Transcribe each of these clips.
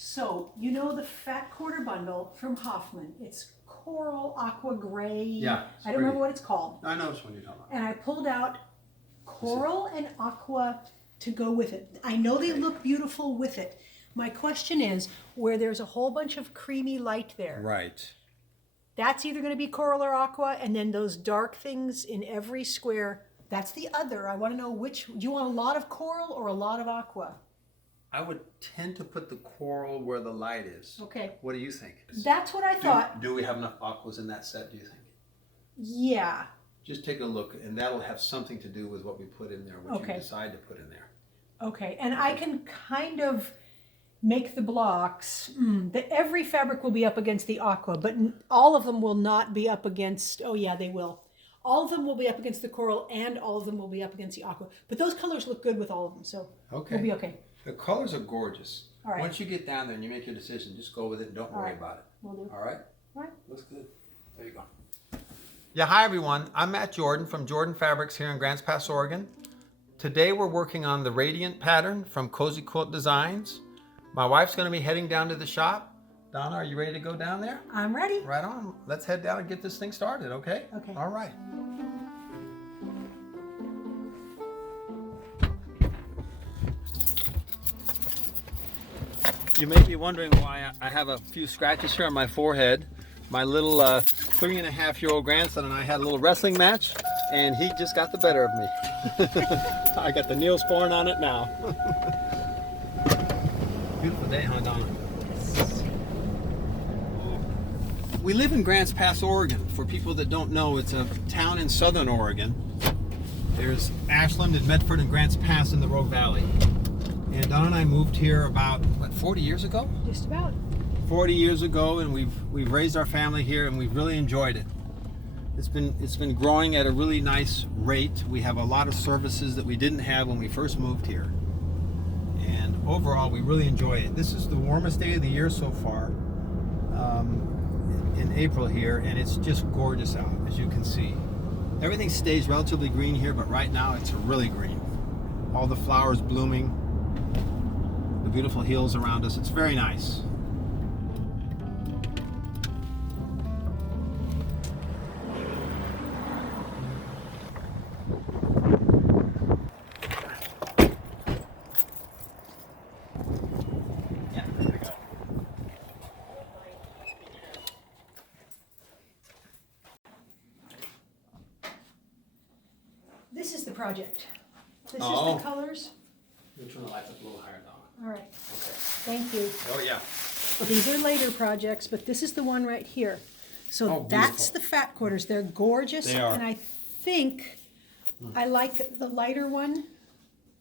So, you know the fat quarter bundle from Hoffman. It's coral aqua gray. Yeah. I don't remember what it's called. I know which one you're talking about. And I pulled out coral and aqua to go with it. I know they look beautiful with it. My question is, where there's a whole bunch of creamy light there. Right. That's either going to be coral or aqua, and then those dark things in every square, that's the other. I want to know which, do you want a lot of coral or a lot of aqua? I would tend to put the coral where the light is. Okay. What do you think? That's what I thought. Do we have enough aquas in that set, do you think? Yeah. Just take a look, and that'll have something to do with what we put in there, what you decide to put in there. Okay, and I can kind of make the blocks, that every fabric will be up against the aqua, but all of them will not be up against, oh yeah, they will. All of them will be up against the coral, and all of them will be up against the aqua. But those colors look good with all of them, so we'll be okay. The colors are gorgeous. All right. Once you get down there and you make your decision, just go with it and don't worry about it. Will do. All right? All right. Looks good. There you go. Yeah, hi everyone. I'm Matt Jordan from Jordan Fabrics here in Grants Pass, Oregon. Today we're working on the Radiant pattern from Cozy Quilt Designs. My wife's going to be heading down to the shop. Donna, are you ready to go down there? I'm ready. Right on. Let's head down and get this thing started, okay? Okay. All right. You may be wondering why I have a few scratches here on my forehead. My little 3.5-year-old grandson and I had a little wrestling match, and he just got the better of me. I got the Neosporin on it now. Beautiful day, huh, Donna? We live in Grants Pass, Oregon. For people that don't know, it's a town in southern Oregon. There's Ashland and Medford and Grants Pass in the Rogue Valley. And Donna and I moved here about, what, 40 years ago? Just about. 40 years ago, and we've raised our family here, and we've really enjoyed it. It's been growing at a really nice rate. We have a lot of services that we didn't have when we first moved here. And overall, we really enjoy it. This is the warmest day of the year so far, in April here, and it's just gorgeous out, as you can see. Everything stays relatively green here, but right now it's really green. All the flowers blooming, the beautiful hills around us. It's very nice. This is the project. This is the colors. We'll turn the lights up a little higher, Donna. All right. Okay. Thank you. Oh, yeah. These are later projects, but this is the one right here. So that's the fat quarters. They're gorgeous. They are. And I think I like the lighter one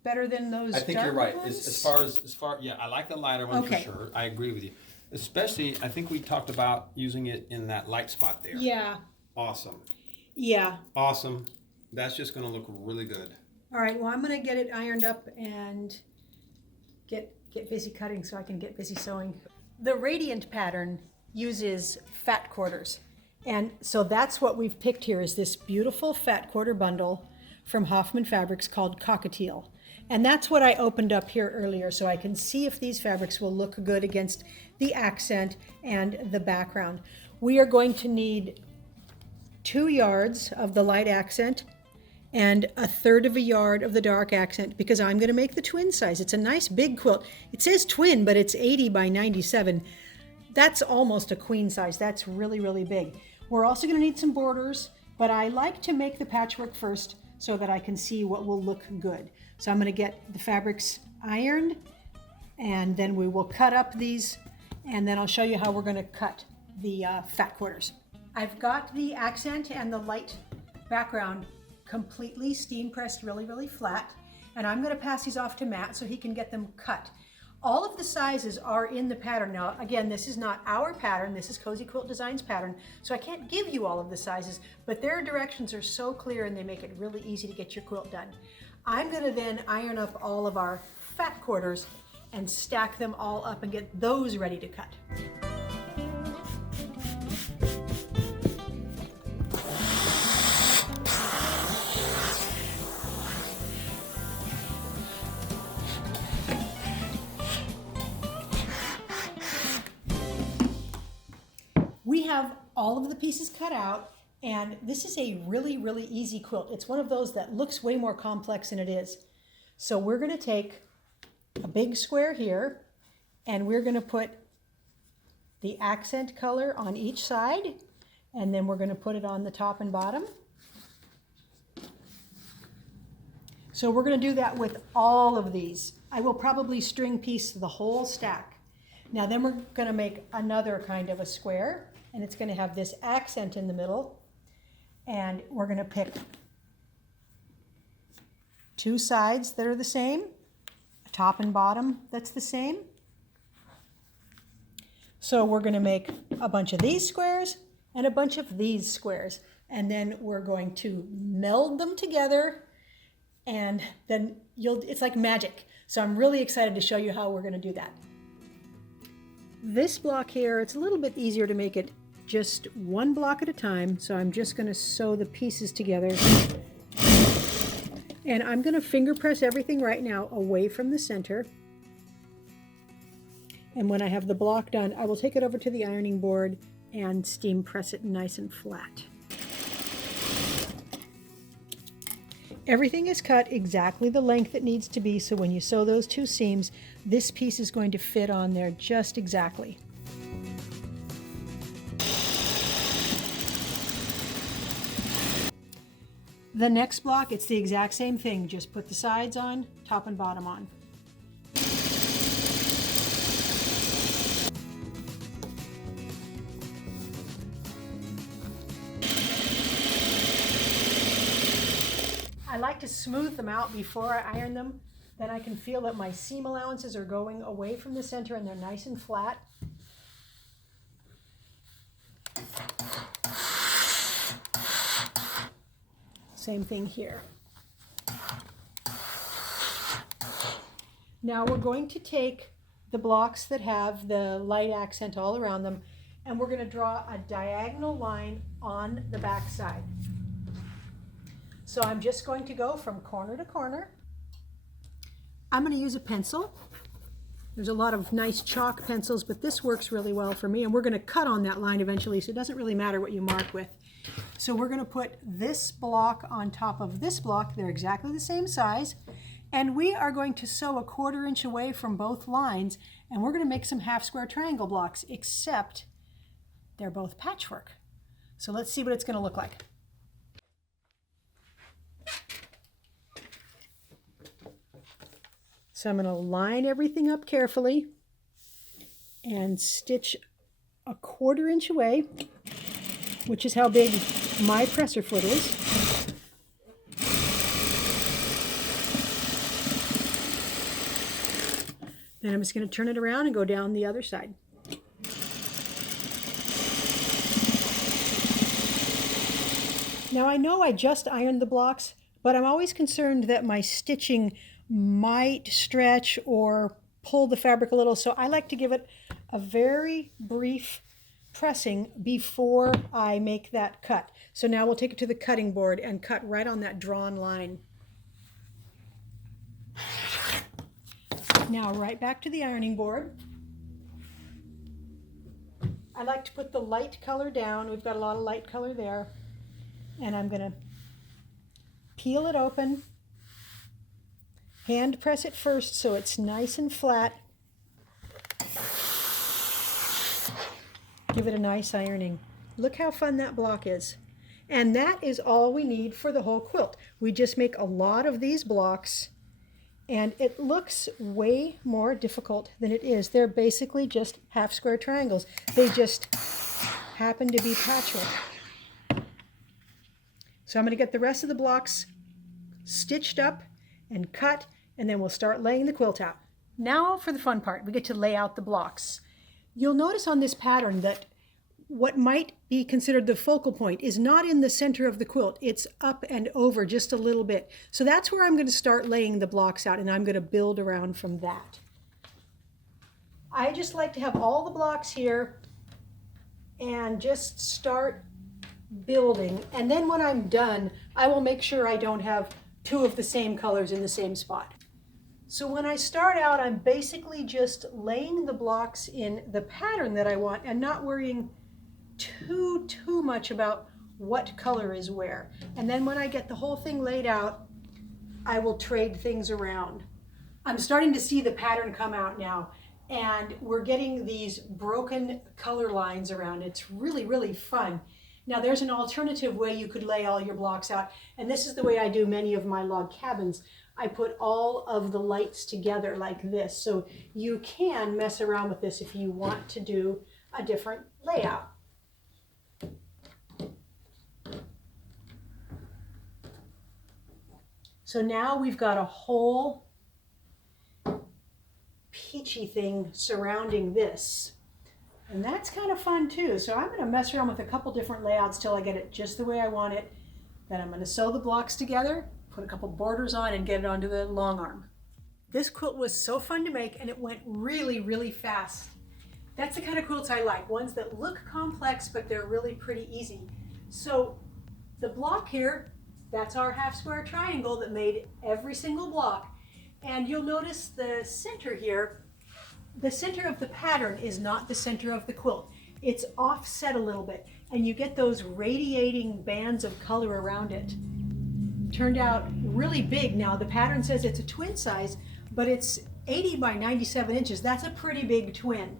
better than those darker ones. I think you're right. As far, yeah, I like the lighter one for sure. I agree with you. Especially, I think we talked about using it in that light spot there. Yeah. Awesome. Yeah. Awesome. That's just going to look really good. All right. Well, I'm going to get it ironed up and get busy cutting so I can get busy sewing. The Radiant pattern uses fat quarters. And so that's what we've picked here is this beautiful fat quarter bundle from Hoffman Fabrics called Cockatiel. And that's what I opened up here earlier so I can see if these fabrics will look good against the accent and the background. We are going to need 2 yards of the light accent and 1/3 of a yard of the dark accent because I'm going to make the twin size. It's a nice big quilt. It says twin, but it's 80 by 97. That's almost a queen size. That's really, really big. We're also going to need some borders, but I like to make the patchwork first so that I can see what will look good. So I'm going to get the fabrics ironed, and then we will cut up these, and then I'll show you how we're going to cut the fat quarters. I've got the accent and the light background completely steam pressed really, really flat, and I'm going to pass these off to Matt so he can get them cut. All of the sizes are in the pattern. Now, again, this is not our pattern. This is Cozy Quilt Designs pattern, so I can't give you all of the sizes, but their directions are so clear and they make it really easy to get your quilt done. I'm going to then iron up all of our fat quarters and stack them all up and get those ready to cut. have all of the pieces cut out, and this is a really, really easy quilt. It's one of those that looks way more complex than it is. So we're going to take a big square here, and we're going to put the accent color on each side, and then we're going to put it on the top and bottom. So we're going to do that with all of these. I will probably string piece the whole stack. Now then we're going to make another kind of a square, and it's going to have this accent in the middle, and we're going to pick two sides that are the same, top and bottom that's the same. So we're going to make a bunch of these squares and a bunch of these squares, and then we're going to meld them together, and then it's like magic. So I'm really excited to show you how we're going to do that. This block here, it's a little bit easier to make it just one block at a time, so I'm just going to sew the pieces together. And I'm going to finger press everything right now away from the center. And when I have the block done, I will take it over to the ironing board and steam press it nice and flat. Everything is cut exactly the length it needs to be, so when you sew those two seams, this piece is going to fit on there just exactly. The next block, it's the exact same thing. Just put the sides on, top and bottom on. I like to smooth them out before I iron them. Then I can feel that my seam allowances are going away from the center and they're nice and flat. Same thing here. Now we're going to take the blocks that have the light accent all around them, and we're going to draw a diagonal line on the back side. So I'm just going to go from corner to corner. I'm going to use a pencil. There's a lot of nice chalk pencils, but this works really well for me, and we're going to cut on that line eventually, so it doesn't really matter what you mark with. So we're going to put this block on top of this block. They're exactly the same size, and we are going to sew a 1/4 inch away from both lines, and we're going to make some half square triangle blocks, except they're both patchwork. So let's see what it's going to look like. So I'm going to line everything up carefully and stitch a 1/4 inch away, which is how big my presser foot is. Then I'm just going to turn it around and go down the other side. Now I know I just ironed the blocks, but I'm always concerned that my stitching might stretch or pull the fabric a little, so I like to give it a very brief pressing before I make that cut. So now we'll take it to the cutting board and cut right on that drawn line. Now right back to the ironing board. I like to put the light color down. We've got a lot of light color there. And I'm going to peel it open. Hand press it first so it's nice and flat. Give it a nice ironing. Look how fun that block is. And that is all we need for the whole quilt. We just make a lot of these blocks, and it looks way more difficult than it is. They're basically just half square triangles. They just happen to be patchwork. So I'm going to get the rest of the blocks stitched up and cut, and then we'll start laying the quilt out. Now for the fun part, we get to lay out the blocks. You'll notice on this pattern that what might be considered the focal point is not in the center of the quilt. It's up and over just a little bit. So that's where I'm going to start laying the blocks out, and I'm going to build around from that. I just like to have all the blocks here and just start building. And then when I'm done, I will make sure I don't have two of the same colors in the same spot. So when I start out, I'm basically just laying the blocks in the pattern that I want and not worrying too much about what color is where. And then when I get the whole thing laid out, I will trade things around. I'm starting to see the pattern come out now, and we're getting these broken color lines around. It's really, really fun. Now there's an alternative way you could lay all your blocks out, and this is the way I do many of my log cabins. I put all of the lights together like this, so you can mess around with this if you want to do a different layout. So now we've got a whole peachy thing surrounding this. And that's kind of fun too. So I'm going to mess around with a couple different layouts till I get it just the way I want it. Then I'm going to sew the blocks together, put a couple borders on, and get it onto the long arm. This quilt was so fun to make, and it went really, really fast. That's the kind of quilts I like, ones that look complex, but they're really pretty easy. So the block here, that's our half square triangle that made every single block. And you'll notice the center here, the center of the pattern is not the center of the quilt. It's offset a little bit, and you get those radiating bands of color around it. Turned out really big. Now the pattern says it's a twin size, but it's 80 by 97 inches. That's a pretty big twin.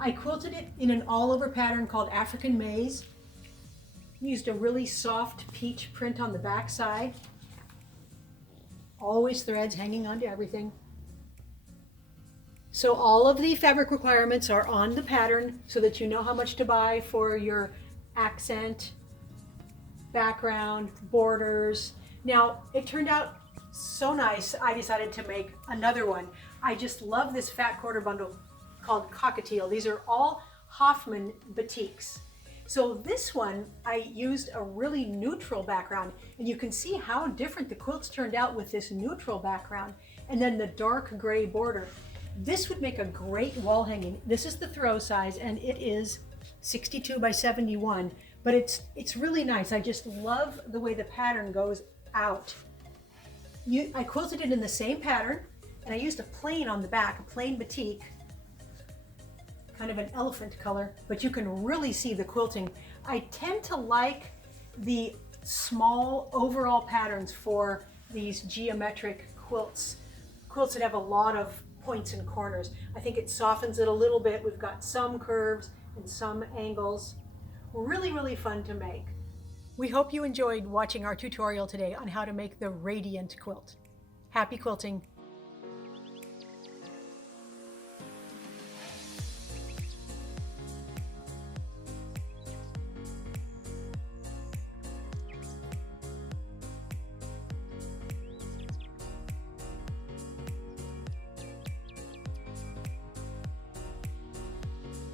I quilted it in an all over pattern called African Maize. Used a really soft peach print on the back side. Always threads hanging onto everything. So all of the fabric requirements are on the pattern so that you know how much to buy for your accent, background, borders. Now, it turned out so nice, I decided to make another one. I just love this fat quarter bundle called Cockatiel. These are all Hoffman batiks. So this one, I used a really neutral background, and you can see how different the quilts turned out with this neutral background and then the dark gray border. This would make a great wall hanging. This is the throw size, and it is 62 by 71, but it's really nice. I just love the way the pattern goes out. I quilted it in the same pattern, and I used a plain on the back, a plain batik, kind of an elephant color, but you can really see the quilting. I tend to like the small overall patterns for these geometric quilts that have a lot of points and corners. I think it softens it a little bit. We've got some curves and some angles. Really, really fun to make. We hope you enjoyed watching our tutorial today on how to make the Radiant quilt. Happy quilting!